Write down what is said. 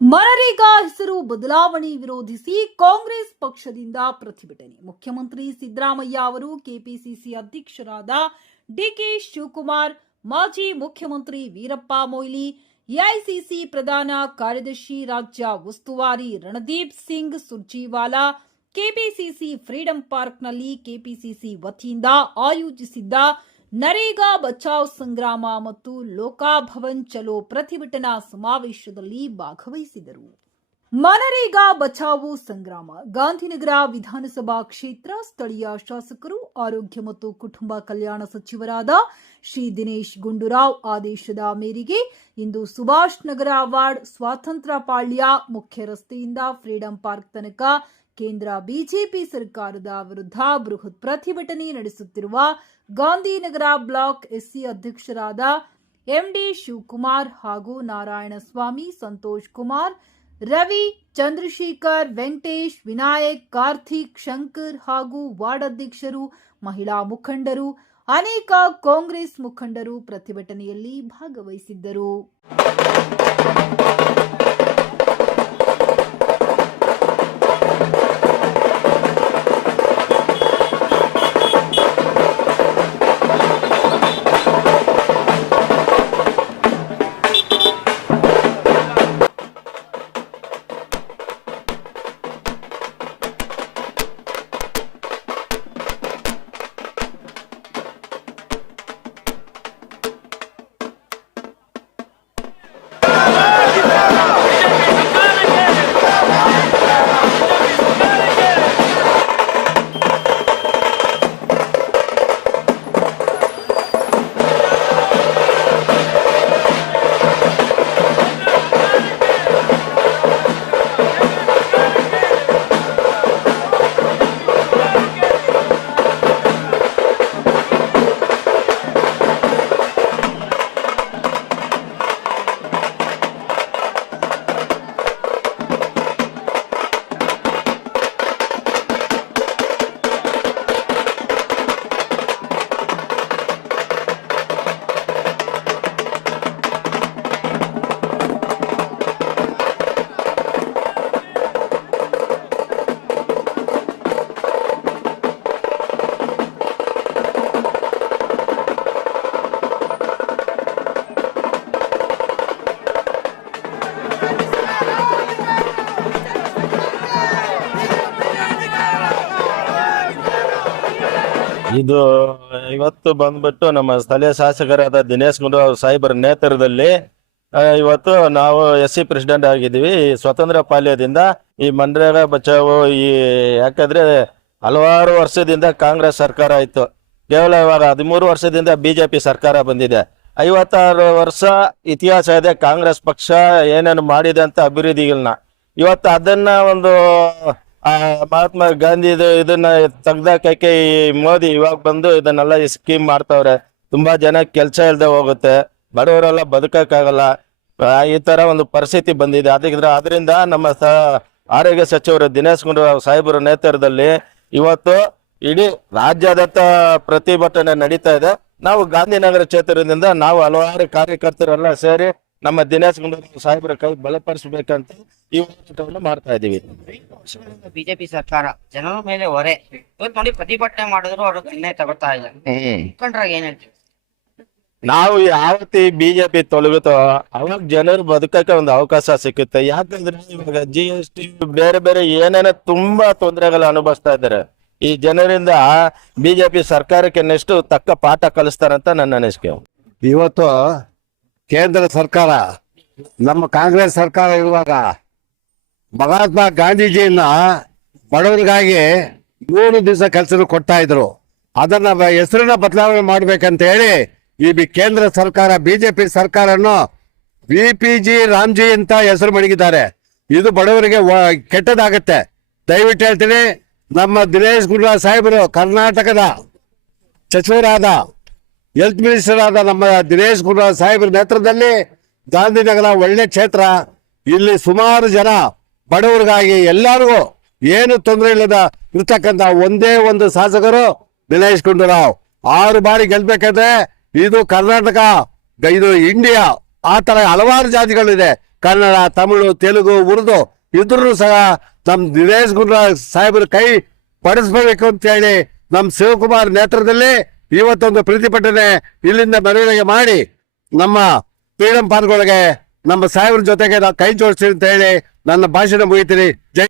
ಮನರೇಗಾ ಹೆಸರು ಬದಲಾವಣೆ ವಿರೋಧಿಸಿ ಕಾಂಗ್ರೆಸ್ ಪಕ್ಷದಿಂದ ಪ್ರತಿಭಟನೆ. ಮುಖ್ಯಮಂತ್ರಿ ಸಿದ್ದರಾಮಯ್ಯ ಅವರು ಕೆಪಿಸಿಸಿ ಅಧ್ಯಕ್ಷರಾದ ಡಿಕೆ ಶಿವಕುಮಾರ್, ಮಾಜಿ ಮುಖ್ಯಮಂತ್ರಿ ವೀರಪ್ಪ ಮೊಯ್ಲಿ, ಎಐಸಿಸಿ ಪ್ರಧಾನ ಕಾರ್ಯದರ್ಶಿ ರಾಜ್ಯ ಉಸ್ತುವಾರಿ ರಣದೀಪ್ ಸಿಂಗ್ ಸುರ್ಜೇವಾಲಾ ಕೆಪಿಸಿಸಿ ಫ್ರೀಡಂ ಪಾರ್ಕ್ನಲ್ಲಿ ಕೆಪಿಸಿಸಿ ವತಿಯಿಂದ ಆಯೋಜಿಸಿದ್ದ ನರೇಗಾ ಬಚಾವ್ ಸಂಗ್ರಾಮ ಮತ್ತು ಲೋಕಾಭವನ್ ಚಲೋ ಪ್ರತಿಭಟನಾ ಸಮಾವೇಶದಲ್ಲಿ ಭಾಗವಹಿಸಿದರು. ಮನರೇಗಾ ಬಚಾವೋ ಸಂಗ್ರಾಮ ಗಾಂಧಿನಗರ ವಿಧಾನಸಭಾ ಕ್ಷೇತ್ರ ಸ್ಥಳೀಯ ಶಾಸಕರು, ಆರೋಗ್ಯ ಮತ್ತು ಕುಟುಂಬ ಕಲ್ಯಾಣ ಸಚಿವರಾದ ಶ್ರೀ ದಿನೇಶ್ ಗುಂಡೂರಾವ್ ಆದೇಶದ ಮೇರೆಗೆ ಇಂದು ಸುಭಾಷ್ ನಗರ ವಾರ್ಡ್ ಸ್ವಾತಂತ್ರ್ಯ ಪಾಳ್ಯ ಮುಖ್ಯ ರಸ್ತೆಯಿಂದ ಫ್ರೀಡಂ ಪಾರ್ಕ್ ತನಕ ಕೇಂದ್ರ ಬಿಜೆಪಿ ಸರ್ಕಾರದ ವಿರುದ್ಧ ಬೃಹತ್ ಪ್ರತಿಭಟನೆ ನಡೆಸುತ್ತಿರುವ ಗಾಂಧಿನಗರ ಬ್ಲಾಕ್ ಎಸ್ಸಿ ಅಧ್ಯಕ್ಷರಾದ ಎಂಡಿ ಶಿವಕುಮಾರ್ ಹಾಗೂ ನಾರಾಯಣಸ್ವಾಮಿ, ಸಂತೋಷ್ ಕುಮಾರ್, ರವಿ, ಚಂದ್ರಶೇಖರ್, ವೆಂಕಟೇಶ್, ವಿನಾಯಕ್, ಕಾರ್ತಿಕ್, ಶಂಕರ್ ಹಾಗೂ ವಾರ್ಡ್ ಅಧ್ಯಕ್ಷರು, ಮಹಿಳಾ ಮುಖಂಡರು, ಅನೇಕ ಕಾಂಗ್ರೆಸ್ ಮುಖಂಡರು ಪ್ರತಿಭಟನೆಯಲ್ಲಿ ಭಾಗವಹಿಸಿದ್ದರು. ಇದು ಇವತ್ತು ಬಂದ್ಬಿಟ್ಟು ನಮ್ಮ ಸ್ಥಳೀಯ ಶಾಸಕರಾದ ದಿನೇಶ್ ಗುಂಡೂರಾವ್ ಸಾಹೇಬರ ನೇತೃತ್ವದಲ್ಲಿ ಇವತ್ತು ನಾವು ಎಸ್ಸಿ ಪ್ರೆಸಿಡೆಂಟ್ ಆಗಿದ್ದೀವಿ. ಸ್ವತಂತ್ರ ಪಾಳ್ಯದಿಂದ ಈ ಮನ್ರೇಗಾ ಬಚಾವೋ ಯಾಕಂದ್ರೆ ಹಲವಾರು ವರ್ಷದಿಂದ ಕಾಂಗ್ರೆಸ್ ಸರ್ಕಾರ ಇತ್ತು. ಕೇವಲ ಇವಾಗ 13 ವರ್ಷದಿಂದ ಬಿಜೆಪಿ ಸರ್ಕಾರ ಬಂದಿದೆ. 56 ವರ್ಷ ಇತಿಹಾಸ ಇದೆ ಕಾಂಗ್ರೆಸ್ ಪಕ್ಷ ಏನೇನು ಮಾಡಿದೆ ಅಂತ ಅಭಿವೃದ್ಧಿಗಳನ್ನ. ಇವತ್ತು ಅದನ್ನ ಒಂದು ಮಹಾತ್ಮ ಗಾಂಧಿ ಇದನ್ನ ತೆಗ್ದಾಕಕ್ಕೆ ಈ ಮೋದಿ ಇವಾಗ ಬಂದು ಇದನ್ನೆಲ್ಲ ಈ ಸ್ಕೀಮ್ ಮಾಡ್ತಾವ್ರೆ. ತುಂಬಾ ಜನ ಕೆಲ್ಸ ಇಲ್ದೆ ಹೋಗುತ್ತೆ, ಬಡವರೆಲ್ಲ ಬದುಕಕ್ಕಾಗಲ್ಲ. ಈ ತರ ಒಂದು ಪರಿಸ್ಥಿತಿ ಬಂದಿದೆ. ಅದರಿಂದ ನಮ್ಮ ಆರೋಗ್ಯ ಸಚಿವರು ದಿನೇಶ್ ಗುಂಡೂರಾವ್ ಸಾಹೇಬರ ನೇತೃತ್ವದಲ್ಲಿ ಇವತ್ತು ಇಡೀ ರಾಜ್ಯಾದ್ಯಂತ ಪ್ರತಿಭಟನೆ ನಡೀತಾ ಇದೆ. ನಾವು ಗಾಂಧಿನಗರ ಕ್ಷೇತ್ರದಿಂದ ನಾವು ಹಲವಾರು ಕಾರ್ಯಕರ್ತರೆಲ್ಲ ಸೇರಿ ನಮ್ಮ ದಿನೇಶ್ ಗುಂಡೂರಾವ್ ಸಾಹೇಬರ ಕೈ ಬಲಪಡಿಸಬೇಕಂತ ಈ ಹೋರಾಟವನ್ನು ಮಾಡ್ತಾ ಇದೀವಿ. ಬಿಜೆಪಿ ಸರ್ಕಾರ ಜನರ ಮೇಲೆ ಹೊರೆ. ಇವತ್ತು ನೋಡಿ ಪ್ರತಿಭಟನೆ ಮಾಡಿದ್ರು ಅವರು ನಿರ್ಣಯ ತಗೋತಾ ಇಲ್ಲ. ಮುಖಂಡರಾಗ ಏನ್ ಹೇಳ್ತೀವಿ? ನಾವು ಯಾವತ್ತಿ ಬಿಜೆಪಿ ತೊಲಗುತ್ತೋ ಅವಾಗ ಜನರು ಬದುಕಕ್ಕೆ ಒಂದು ಅವಕಾಶ ಸಿಕ್ಕುತ್ತೆ. ಯಾಕಂದ್ರೆ ಇವಾಗ GST ಬೇರೆ ಬೇರೆ ಏನೇನೋ ತುಂಬಾ ತೊಂದರೆಗಳು ಅನುಭವಿಸ್ತಾ ಇದ್ದಾರೆ. ಈ ಜನರಿಂದ ಬಿಜೆಪಿ ಸರ್ಕಾರಕ್ಕೆ ನೆಕ್ಸ್ಟ್ ತಕ್ಕ ಪಾಠ ಕಲಿಸ್ತಾರಂತ ನನ್ನ ಅನಿಸಿಕೆ. ಇವತ್ತು ಕೇಂದ್ರ ಸರ್ಕಾರ ನಮ್ಮ ಕಾಂಗ್ರೆಸ್ ಸರ್ಕಾರ ಇರುವಾಗ ಮಹಾತ್ಮ ಗಾಂಧೀಜಿಯನ್ನ ಬಡವರಿಗಾಗಿ 3 ದಿವಸ ಕೆಲಸ ಕೊಡ್ತಾ ಇದ್ರು. ಅದನ್ನ ಹೆಸರನ್ನ ಬದಲಾವಣೆ ಮಾಡ್ಬೇಕಂತ ಹೇಳಿ ಈ ಕೇಂದ್ರ ಸರ್ಕಾರ ಬಿಜೆಪಿ ಸರ್ಕಾರನ್ನು VPG ರಾಮ್ಜಿ ಅಂತ ಹೆಸರು ಮಡಗಿದ್ದಾರೆ. ಇದು ಬಡವರಿಗೆ ಕೆಟ್ಟದಾಗತ್ತೆ. ದಯವಿಟ್ಟು ಹೇಳ್ತೀನಿ, ನಮ್ಮ ದಿನೇಶ್ ಗುಂಡೂರಾವ್ ಸಾಹೇಬರು ಕರ್ನಾಟಕದ ಸಚಿವರಾದ ಹೆಲ್ತ್ ಮಿನಿಸ್ಟರ್ ಆದ ನಮ್ಮ ದಿನೇಶ್ ಗುಂಡೂರಾವ್ ಸಾಹೇಬರ ನೇತೃತ್ವದಲ್ಲಿ ಗಾಂಧಿನಗರ ಒಳ್ಳೆ ಕ್ಷೇತ್ರ. ಇಲ್ಲಿ ಸುಮಾರು ಜನ ಬಡವರಿಗಾಗಿ ಎಲ್ಲರಿಗೂ ಏನು ತೊಂದರೆ ಇಲ್ಲದ ಇರ್ತಕ್ಕಂಥ ಒಂದೇ ಒಂದು ಶಾಸಕರು ದಿನೇಶ್ ಗುಂಡೂರಾವ್. 6 ಬಾರಿ ಗೆಲ್ಬೇಕಂದ್ರೆ ಇದು ಕರ್ನಾಟಕ, ಇದು ಇಂಡಿಯಾ, ಆ ತರ ಹಲವಾರು ಜಾತಿಗಳಿದೆ. ಕನ್ನಡ, ತಮಿಳು, ತೆಲುಗು, ಉರ್ದು ಇದ್ರೂ ಸಹ ನಮ್ ದಿನೇಶ್ ಗುಂಡೂರಾವ್ ಸಾಹೇಬ್ರ ಕೈ ಪಡಿಸ್ಬೇಕು ಅಂತ ಹೇಳಿ ನಮ್ ಶಿವಕುಮಾರ್ ನೇತೃತ್ವದಲ್ಲಿ ಇವತ್ತೊಂದು ಪ್ರತಿಭಟನೆ ಇಲ್ಲಿಂದ ಮೆರವಣಿಗೆ ಮಾಡಿ ನಮ್ಮ ಫ್ರೀಡಂ ಪಾರ್ಕ್ ಒಳಗೆ ನಮ್ಮ ಸಾಹೇಬ್ರ ಜೊತೆಗೆ ನಾವು ಕೈ ಜೋಡಿಸ್ತೀವಿ ಅಂತ ಹೇಳಿ ನನ್ನ ಭಾಷಣ ಮುಗಿತೀನಿ. ಜೈ